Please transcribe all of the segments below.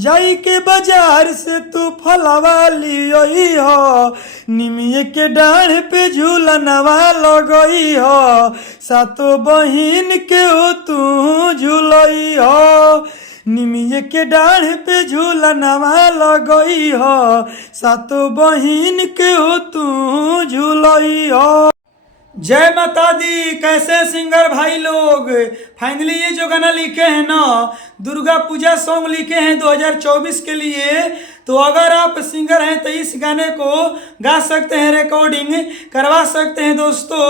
जाई के बाजार से तू फलवा लियोई हो, निमिये के डाढ़ पे झूलनवा लगई हो, सातो बहिन के हो तू झूलई हो, निमिये के डाढ़ पे झूलनवा लगई हो, सातो बहिन के हो तू झूलई हो। जय माता दी। कैसे सिंगर भाई लोग, फाइनली ये जो गाना लिखे हैं ना, दुर्गा पूजा सॉन्ग लिखे हैं 2024 के लिए। तो अगर आप सिंगर हैं तो इस गाने को गा सकते हैं, रिकॉर्डिंग करवा सकते हैं दोस्तों।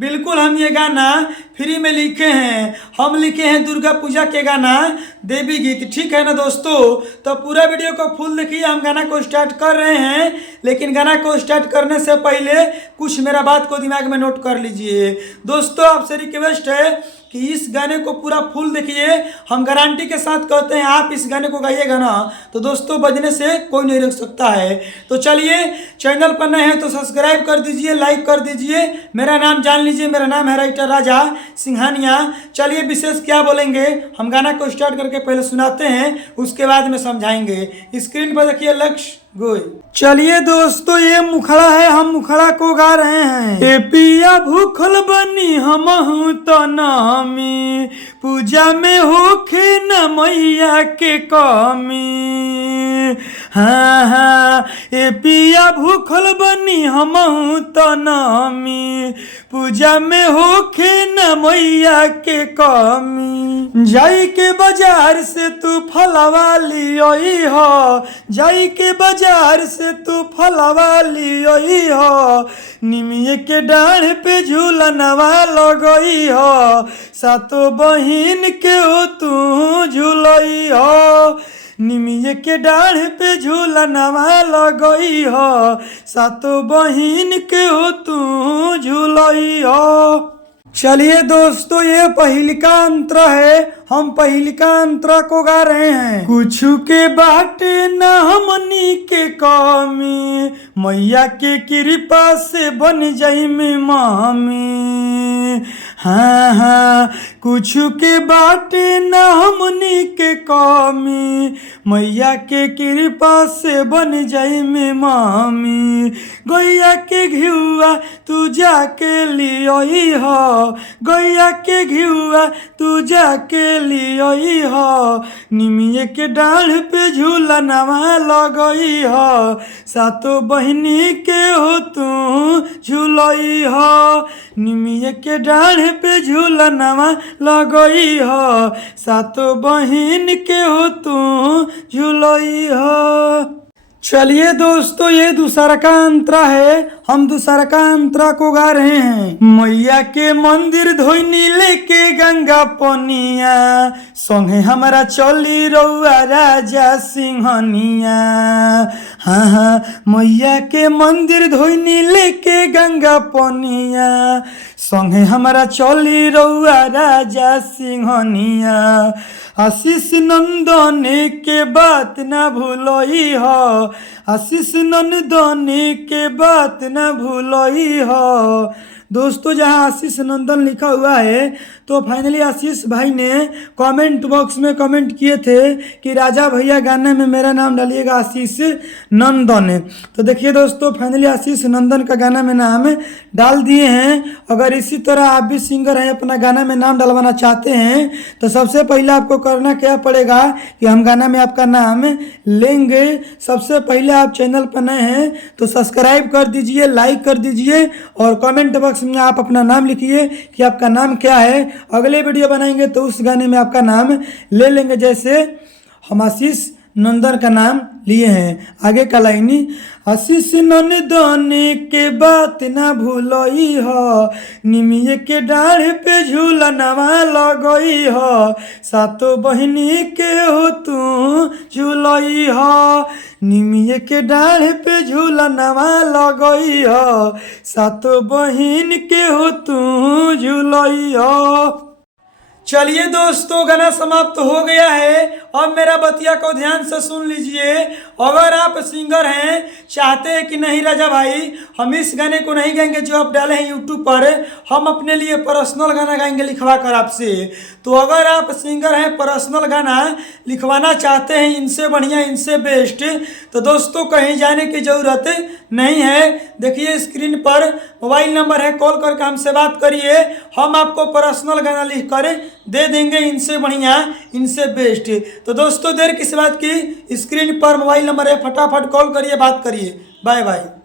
बिल्कुल हम ये गाना फ्री में लिखे हैं, हम लिखे हैं दुर्गा पूजा के गाना देवी गीत, ठीक है ना दोस्तों। तो पूरा वीडियो को फुल देखिए, हम गाना को स्टार्ट कर रहे हैं। लेकिन गाना को स्टार्ट करने से पहले कुछ मेरा बात को दिमाग में नोट कर लीजिए दोस्तों। आपसे रिक्वेस्ट है कि इस गाने को पूरा फुल देखिए, हम गारंटी के साथ कहते हैं आप इस गाने को गाइएगा ना तो दोस्तों बजने से कोई नहीं रोक सकता है। तो चलिए, चैनल पर नए हैं तो सब्सक्राइब कर दीजिए, लाइक कर दीजिए। मेरा नाम जान लीजिए, मेरा नाम है राइटर राजा सिंघानिया। चलिए, विशेष क्या बोलेंगे, हम गाना को स्टार्ट करके पहले सुनाते हैं, उसके बाद में समझाएंगे। स्क्रीन पर देखिए लक्ष्य गोई। चलिए दोस्तों, ये मुखड़ा है, हम मुखड़ा को गा रहे हैं। ए पिया भूखल बनी हमहू तो नामी, पूजा में होखे न मैया के कमी। हाँ हाँ, ए पिया भूखल बनी हमहू तो नामी, पूजा में होखे न मैया के कमी। जाई के बाजार से तू फलवा लियोई हो, जाई के बाजार से तू फलवा लियोई हो, निमिये के डाढ़ पे झूलनवा लगई हो, सातो बहिन के हो तू झूलई हो, निमिये के डाढ़ पे झूलनवा लगई हो, सातो बहिन के हो तू झूलई हो। चलिए दोस्तों, ये पहिलका अंतरा है, हम पहिलका अंतरा को गा रहे हैं। कुछु के बाटे न हमनी के कमी, मैया के कृपा से बन जाई में मामी। हाँ हाँ, कुछु के बाटे न हमनी के कमी, मैया के कृपा से बन जाई में मामी। गैया के घिउआ तू जाके लियोई हो, गैया के घिउआ तू जाके लियोई हो, निमिये के डाढ़ पे झूलनवा लगई हो, सातो बहिनी के हो तू झूलई हो, निमिये के डाढ़ पे झूलनवा लगई हो, सातो बहिन के हो तू झूलई हो। चलिए दोस्तों, ये दूसरा का अंतरा है, हम दूसरा का अंतरा को गा रहे हैं। मैया के मंदिर धोइनी लेके गंगा पनिया, संगे हमारा चली रउआ राजा सिंहनिया। हाँ हाँ, मैया के मंदिर धोइनी लेके गंगा पनिया, संगे हमारा चली रउआ राजा सिंहनिया। आशीष नंदन के बात ना भूलई हो, आशीष नंदन के बात ना भूलई हो। दोस्तों, जहां आशीष नंदन लिखा हुआ है तो फाइनली आशीष भाई ने कमेंट बॉक्स में कमेंट किए थे कि राजा भैया गाने में मेरा नाम डालिएगा आशीष नंदन। तो देखिए दोस्तों, फाइनली आशीष नंदन का गाना में नाम डाल दिए हैं। अगर इसी तरह आप भी सिंगर हैं, अपना गाना में नाम डलवाना चाहते हैं तो सबसे पहले आपको करना क्या पड़ेगा कि हम गाना में आपका नाम लेंगे। सबसे पहले आप चैनल पर नए हैं तो सब्सक्राइब कर दीजिए, लाइक कर दीजिए और कमेंट बॉक्स में आप अपना नाम लिखिए कि आपका नाम क्या है। अगले वीडियो बनाएंगे तो उस गाने में आपका नाम ले लेंगे, जैसे हम आशीष नंदन का नाम लिए हैं। आगे का लाइनी, आशीष नंदन के बात ना भूलई हो, निमिये के डाढ़ पे झूलनवा लगई हो, सातो बहिनी के हो तू झूलई हो, निमिये के डाढ़ पे झूलनवा लगई हो, सातो बहिन के हो तू झूलई हो। चलिए दोस्तों, गाना समाप्त हो गया है। अब मेरा बतिया को ध्यान से सुन लीजिए। अगर आप सिंगर हैं, चाहते हैं कि नहीं राजा भाई हम इस गाने को नहीं गाएंगे जो आप डाले हैं यूट्यूब पर, हम अपने लिए पर्सनल गाना गाएंगे लिखवा कर आपसे। तो अगर आप सिंगर हैं, पर्सनल गाना लिखवाना चाहते हैं इनसे बढ़िया, इनसे बेस्ट, तो दोस्तों कहीं जाने की ज़रूरत नहीं है। देखिए स्क्रीन पर मोबाइल नंबर है, कॉल करके हमसे बात करिए। हम आपको पर्सनल गाना लिख कर दे देंगे, इनसे बढ़िया, इनसे बेस्ट। तो दोस्तों देर किस बात की, स्क्रीन पर मोबाइल नंबर है, फटाफट कॉल करिए, बात करिए। Bye by.